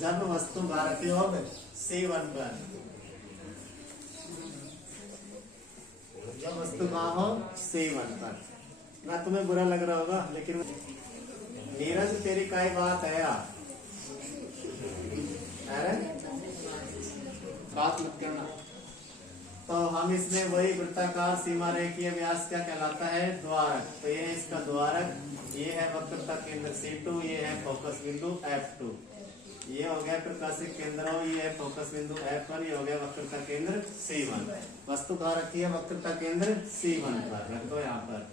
जब वस्तु भारतीय योग C1 पर, जब वस्तु कहाँ हो C1 पर। ना तुम्हें बुरा लग रहा होगा, लेकिन नीरज तेरी काय बात है यार, अरे बात मत करना। तो हम इसमें वही वृत्ताकार सीमा रेखीय व्यास क्या कहलाता है, द्वारक। तो ये इसका द्वारक, ये है वक्रता केंद्र C2, ये है फोकस बिंदु F2, ये हो गया प्रकाशिक केंद्र, ये है फोकस बिंदु F1, ये हो गया वक्रता केंद्र C1। वस्तु कहाँ रखी है, वक्रता केंद्र C1 पर रख दो। यहाँ पर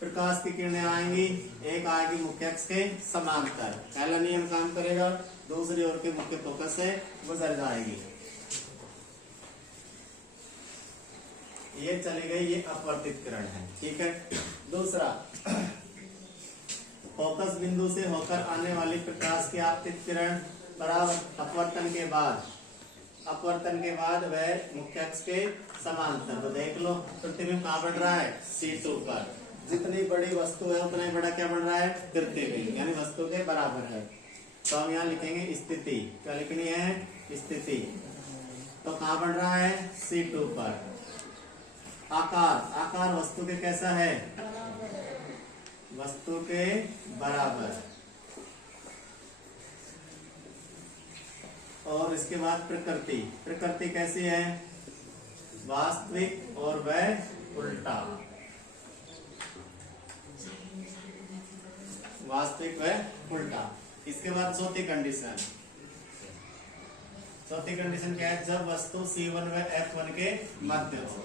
प्रकाश की किरणें आएंगी, एक आएगी मुख्य अक्ष के समांतर, पहला नियम काम करेगा, दूसरी ओर के मुख्य फोकस से गुजर जाएगी। ये चली गई, ये अपवर्तित किरण है, ठीक है। दूसरा, फोकस बिंदु से होकर आने वाली प्रकाश की आपतित किरण अपवर्तन के बाद वह मुख्य अक्ष के समांतर। तो देख लो प्रतिबिंब कहाँ बढ़ रहा है, C2 पर। जितनी बड़ी वस्तु है उतना ही बड़ा क्या बढ़ रहा है, प्रतिबिंब, यानी वस्तु के बराबर है। तो हम यहाँ लिखेंगे स्थिति, क्या लिखनी है, स्थिति। तो कहाँ बढ़ रहा है, C2 पर। आकार वस्तु के कैसा है, वस्तु के बराबर। और इसके बाद प्रकृति कैसी है, वास्तविक और वह उल्टा, वास्तविक वह उल्टा। इसके बाद चौथी कंडीशन क्या है, जब वस्तु C1 व F1 के मध्य हो।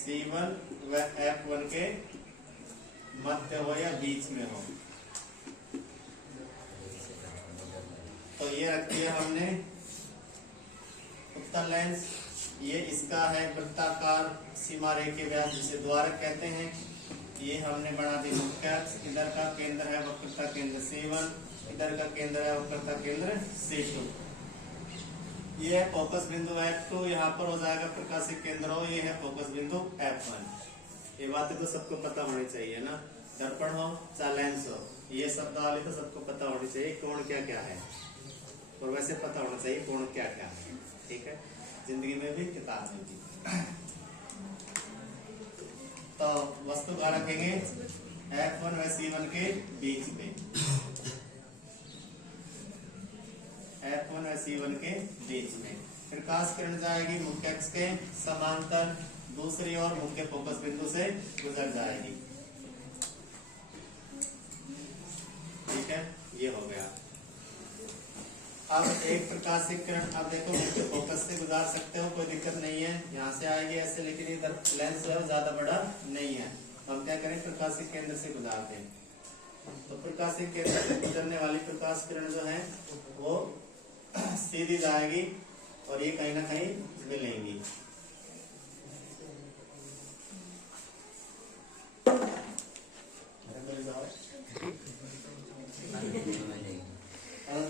C1 व F1 के मध्य हो या बीच में हो। तो ये रखी है हमने उत्तल लेंस, ये इसका है वृत्ताकार सीमा रेखीय व्यास जिसे द्वारक कहते हैं। ये हमने बना दी मुख्य अक्ष, इधर का केंद्र है वक्रता केंद्र C1, इधर का केंद्र है वक्रता केंद्र C2। ये है फोकस बिंदु F2, यहाँ पर हो जाएगा प्रकाशिक केंद्र हो, ये है फोकस बिंदु F1। ये बातें तो सबको पता होनी चाहिए ना, दर्पण हो चाहे लेंस हो, ये शब्द वाले तो सबको पता होनी चाहिए कोण क्या क्या है, और वैसे पता होना चाहिए कोण क्या क्या है, ठीक है, जिंदगी में भी किताब में भी। तो वस्तु कहाँ रखेंगे, F1 व C1 के बीच में, F1 व C1 के बीच में। प्रकाश किरण जाएगी मुख्य अक्ष के समांतर, दूसरी ओर मुख्य फोकस बिंदु से गुजर जाएगी, ठीक है, ये हो गया। अब एक प्रकाशिक किरण, अब देखो मुख्य फोकस से गुजार सकते हो, कोई दिक्कत नहीं है, यहाँ से आएगी ऐसे, लेकिन इधर लेंस जो है ज्यादा बड़ा नहीं है, तो हम क्या करें, प्रकाशिक केंद्र से गुजारते हैं। तो प्रकाशिक केंद्र से गुजरने वाली प्रकाश किरण जो है वो सीधी जाएगी और ये कहीं ना कहीं मिलेंगी।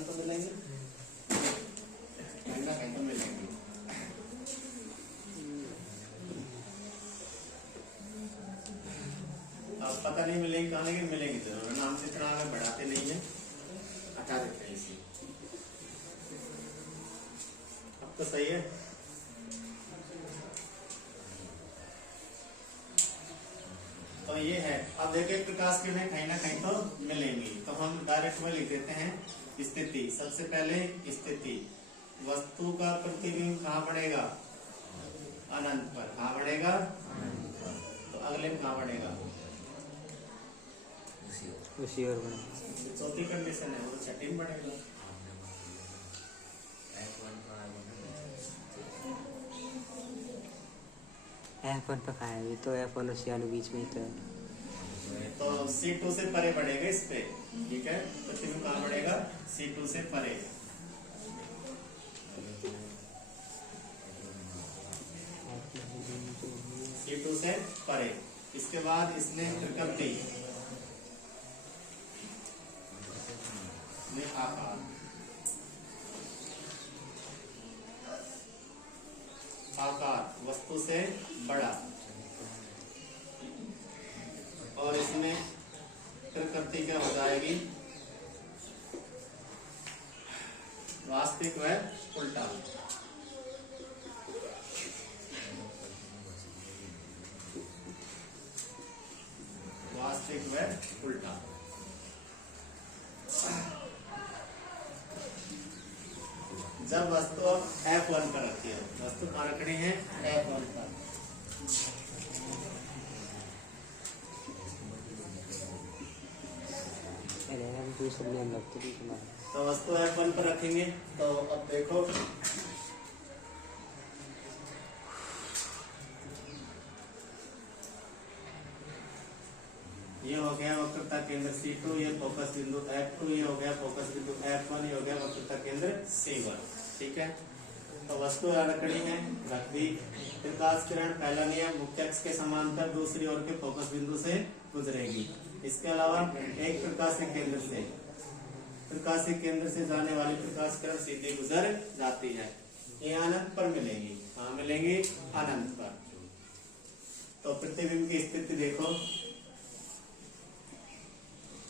तो मिलेंगे कहीं ना कहीं तो मिलेंगी। अब पता नहीं मिलेगी कहाँ, लेकिन मिलेंगी जरूर। नाम से इतना आगे बढ़ाते नहीं है, हटा देते हैं इसी। अब तो सही है। तो ये है, अब देखिए प्रकाश किरणें कहीं ना कहीं तो मिलेंगी, तो हम डायरेक्ट में लिख देते हैं स्थिति। सबसे पहले स्थिति, वस्तु का प्रतिबिंब कहाँ बढ़ेगा, अनंत पर। कहाँ बढ़ेगा, तो अगले में कहाँ बढ़ेगा, उसी ओर बढ़ेगा। चौथी कंडीशन है, वो छठी में बढ़ेगा। F1 पे कहाँ है, तो F1 और C1 बीच में ही तो है। तो C2 से परे बढ़ेगा इस पे, ठीक है, प्रतिबिंब कहाँ बढ़ेगा, C2 से परे। C2 से परे। इसके बाद इसने प्रकृति में आकार वस्तु से बड़ा, और इसमें प्रकृति क्या हो जाएगी, वास्तविक व उल्टा। वास्तविक व उल्टा। जब वस्तु अब F1 पर रखी है, वस्तु कहाँ रखनी है, F1 पर। तो वस्तु F1 पर रखेंगे। तो अब देखो ये हो गया वक्रता केंद्र C2, ये फोकस बिंदु F2, ये हो गया फोकस बिंदु F1, ये हो गया वक्रता केंद्र C1। ठीक है, तो वस्तु रखनी है, रख दी। प्रकाश किरण पहला नियम, मुख्य अक्ष के समांतर दूसरी ओर के फोकस बिंदु से गुजरेगी। इसके अलावा एक प्रकाशीय केंद्र से जाने वाली प्रकाश किरण सीधे गुजर जाती है। ये अनंत पर मिलेंगी, कहाँ मिलेंगी, अनंत पर। तो प्रतिबिंब की स्थिति देखो,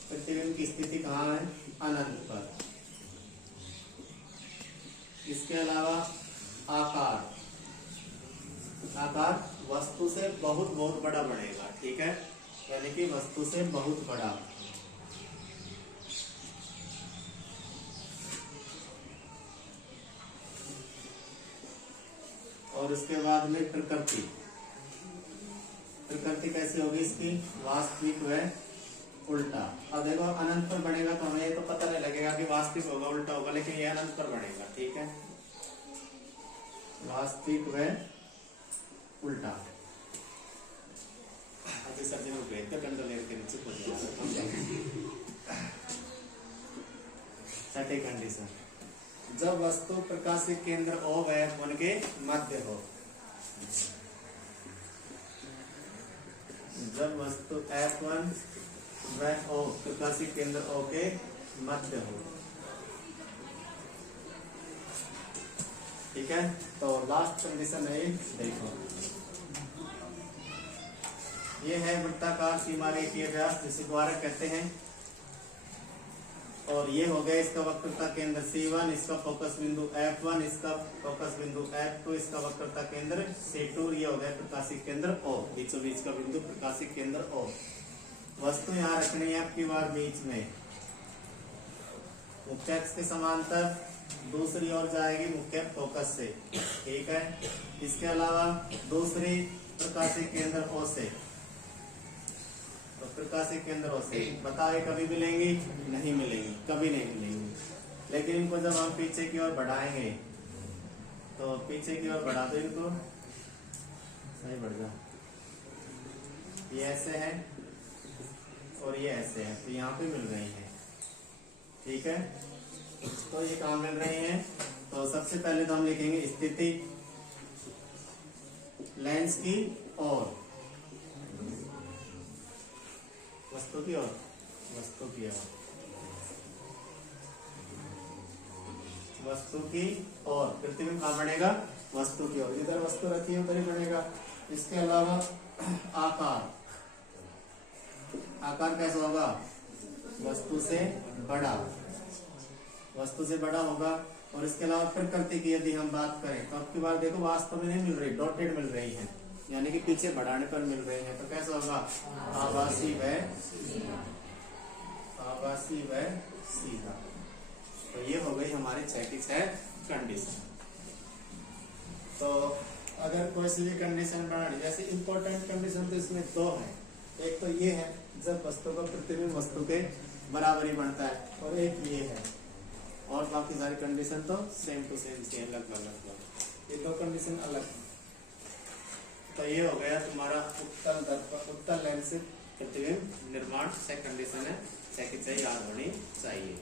प्रतिबिंब की स्थिति कहाँ है, अनंत पर। इसके अलावा आकार वस्तु से बहुत बहुत बड़ा बनेगा। ठीक है, यानी कि वस्तु से बहुत बड़ा। और उसके बाद में प्रकृति कैसी होगी इसकी, वास्तविक व उल्टा। अब देखो अनंत पर बनेगा तो हमें ये तो पता नहीं लगेगा कि वास्तविक होगा उल्टा होगा, लेकिन ये अनंत पर बनेगा। ठीक है, वास्तविक व उल्टा। अभी सर जी भेजते कंट्रोलर के नीचे छठी कंडीशन, जब वस्तु प्रकाशीय केंद्र O व F1 के मध्य हो। जब वस्तु F1 व O प्रकाशीय केंद्र O के मध्य हो। ठीक है, तो लास्ट कंडीशन है, देखो ये है वृत्ताकार सीमारेखीय व्यास जिसे द्वारक कहते हैं। और ये हो गया इसका वक्रता केंद्र C1, इसका फोकस बिंदु F1, इसका फोकस बिंदु F2, इसका वक्रता केंद्र C2, ये हो गया प्रकाशीय केंद्र O, बीचों बीच का बिंदु प्रकाशीय केंद्र O। वस्तु यहाँ रखनी है आपकी बार बीच में, मुख्य अक्ष के समांतर दूसरी ओर जाएगी मुख्य फोकस से। ठीक है, इसके अलावा दूसरी प्रकाशीय केंद्र O से, तो प्रकाशीय केंद्र O से बताए कभी मिलेंगी, नहीं मिलेंगी, कभी नहीं मिलेंगी। लेकिन इनको जब हम पीछे की ओर बढ़ाएंगे, तो पीछे की ओर बढ़ा दो इनको, सही बढ़ जा, ये ऐसे है और ये ऐसे है, तो यहाँ पे मिल रही है। ठीक है, तो ये कहाँ मिल रही हैं, तो सबसे पहले तो हम लिखेंगे स्थिति लेंस की ओर, वस्तु की ओर, वस्तु की ओर, वस्तु की ओर। प्रतिबिंब कहाँ बनेगा, वस्तु की ओर, इधर वस्तु रखी है उधर ही बनेगा। इसके अलावा आकार कैसा होगा, वस्तु से बड़ा, वस्तु से बड़ा होगा। और इसके अलावा प्रकृति की यदि हम बात करें तो अब की बार देखो वास्तव में नहीं मिल रही, डॉटेड मिल रही है, यानी कि पीछे बढ़ाने पर मिल रहे हैं। तो कैसा होगा, आभासी व सीधा। तो ये हो गई हमारी 6 की 6 कंडीशन। तो अगर कोई सी भी कंडीशन बनानी, जैसे इंपॉर्टेंट कंडीशन तो इसमें 2 है। एक तो ये है जब वस्तु का प्रतिबिंब वस्तु के बराबरी बनता है, और एक ये है, और बाकी सारी कंडीशन तो सेम टू सेम से लगभग। ये 2 कंडीशन अलग है। तो ये हो गया तुम्हारा उत्तल लेंस से प्रतिबिंब निर्माण 6 कंडीशन है, 6 की 6 याद होनी चाहिए।